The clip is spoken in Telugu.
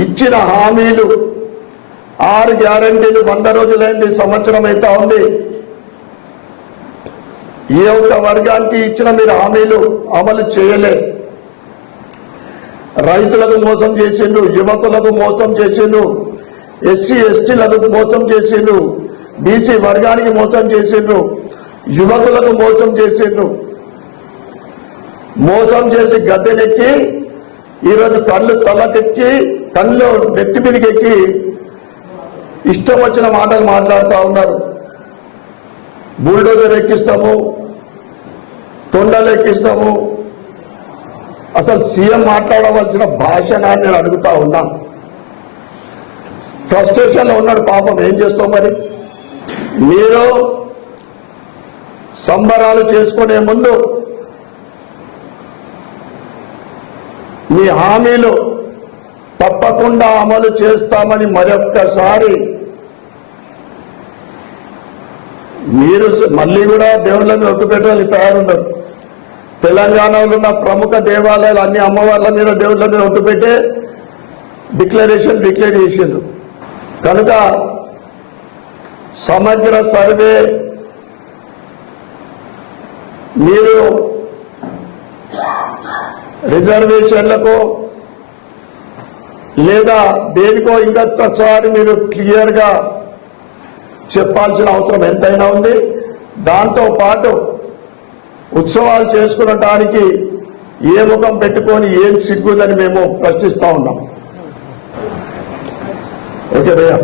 ఇచ్చిన హామీలు ఆరు గ్యారంటీలు వంద రోజులైంది సంవత్సరం అయితే ఉంది. ఏ ఒక్క వర్గానికి ఇచ్చిన మీరు హామీలు అమలు చేయలే రైతులకు మోసం చేసిండు యువకులకు మోసం చేసిండు ఎస్సీ ఎస్టీలకు మోసం చేసిండు బీసీ వర్గానికి మోసం చేసిండు యువకులకు మోసం చేసిండు మోసం చేసి గద్దెనెక్కి ఈరోజు కళ్ళు తలకెక్కి కళ్ళు నెత్తి మీదకెక్కి ఇష్టం వచ్చిన మాటలు మాట్లాడుతూ ఉన్నారు. బుల్డోజర్ ఎక్కిస్తాము తొండలు ఎక్కిస్తాము. అసలు సీఎం మాట్లాడవలసిన భాషనా నేను అడుగుతా ఉన్నా. ఫ్రస్ట్రేషన్లో ఉన్నాడు పాపం ఏం చేస్తాం మరి? మీరు సంబరాలు చేసుకునే ముందు మీ హామీలు తప్పకుండా అమలు చేస్తామని మరొక్కసారి మీరు మళ్ళీ కూడా దేవుళ్ళ మీద ఒట్టు పెట్టడానికి తయారున్నారు. తెలంగాణలో ఉన్న ప్రముఖ దేవాలయాలు అన్ని అమ్మవార్ల మీద దేవుళ్ళ మీద ఒట్టు పెట్టే డిక్లరేషన్ డిక్లేర్ చేసిండ్రు. కనుక సమగ్ర సర్వే మీరు రిజర్వేషన్లకు లేదా దేనికో ఇంకొకసారి మీరు క్లియర్గా చెప్పాల్సిన అవసరం ఎంతైనా ఉంది. దాంతో పాటు ఉత్సవాలు చేసుకునటానికి ఏ ముఖం పెట్టుకొని ఏం సిగ్గుందని మేము ప్రశ్నిస్తా ఉన్నాం. ఓకే భయ్యా.